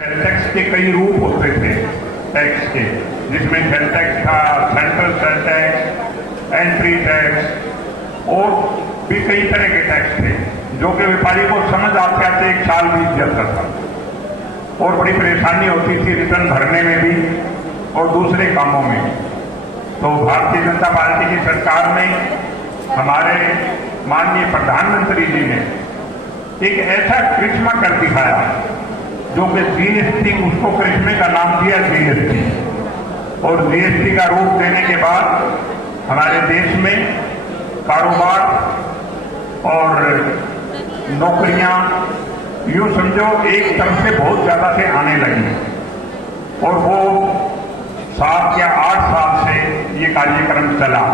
Sale tax के कई रूप होते थे टैक्स के, जिसमें सेल टैक्स था, central sale tax, entry tax और भी कई तरह के टैक्स थे, जो कि व्यापारी को समझ आते आते एक साल बीत जाता था और बड़ी परेशानी होती थी रिटर्न भरने में भी और दूसरे कामों में। तो भारतीय जनता पार्टी की सरकार ने, हमारे माननीय प्रधानमंत्री जी ने एक ऐसा करिश्मा कर दिखाया जो कि जीएसटी, उसको करिश्मे का नाम दिया जीएसटी, और जीएसटी का रूप देने के बाद हमारे देश में कारोबार और नौकरियां यूं समझो एक तरफ से बहुत ज्यादा से आने लगी, और वो 7 या 8 साल से ये कार्यक्रम चला।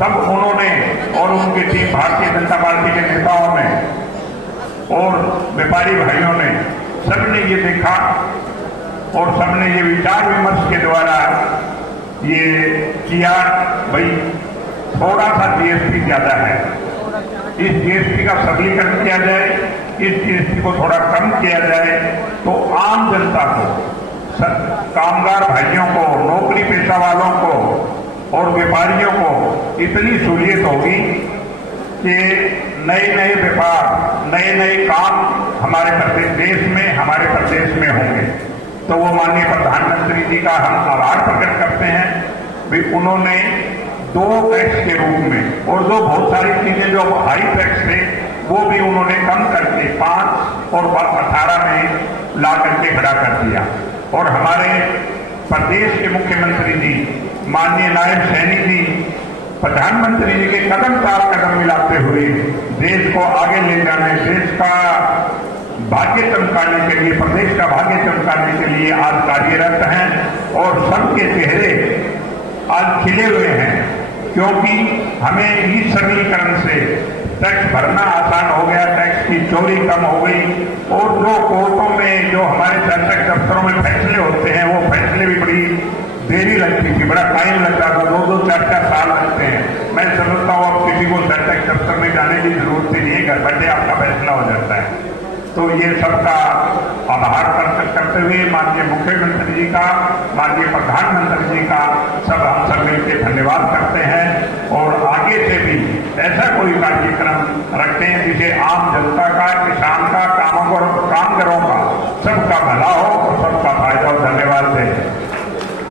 तब उन्होंने और उनकी टीम, भारतीय जनता पार्टी के नेताओं ने और व्यापारी भाइयों ने, सबने ये देखा और सबने ये विचार विमर्श के द्वारा ये किया, भाई थोड़ा सा जीएसटी ज्यादा है, इस जीएसटी का सरलीकरण किया जाए, इस जीएसटी को थोड़ा कम किया जाए, तो आम जनता को, कामगार भाइयों को, नौकरी पेशा वालों को और व्यापारियों को इतनी सहूलियत होगी कि नए नए व्यापार, नए नए काम हमारे देश में, हमारे प्रदेश में होंगे। तो वो माननीय प्रधानमंत्री जी का हम आभार प्रकट करते हैं भी उन्होंने 2 टैक्स के रूप में, और जो बहुत सारी चीजें जो हाई टैक्स थे वो भी उन्होंने कम करके 5 और 18 में ला करके खड़ा कर दिया। और हमारे प्रदेश के मुख्यमंत्री जी माननीय नायब सैनी जी प्रधानमंत्री जी के कदम पर कदम मिलाते हुए देश को आगे ले जाने, देश का भाग्य चमकाने के लिए, प्रदेश का भाग्य चमकाने के लिए आज कार्यरत हैं और सबके चेहरे आज खिले हुए हैं, क्योंकि हमें इस सरलीकरण से टैक्स भरना आसान हो गया, टैक्स की चोरी कम हो गई, और जो कोर्टों में, जो हमारे टैक्स दफ्तरों में फैसले होते हैं, वो फैसले भी बड़ी देरी लगती थी, बड़ा टाइम लगता था, 2-2, 4-4 साल लगते हैं। मैं समझता हूँ अब किसी को टैक्स दफ्तर में जाने की जरूरत ही नहीं है, घर बैठे आपका फैसला हो जाता है। तो ये सबका आभार करते हुए माननीय मुख्यमंत्री जी का, माननीय प्रधानमंत्री जी का सब हम सब मिलकर धन्यवाद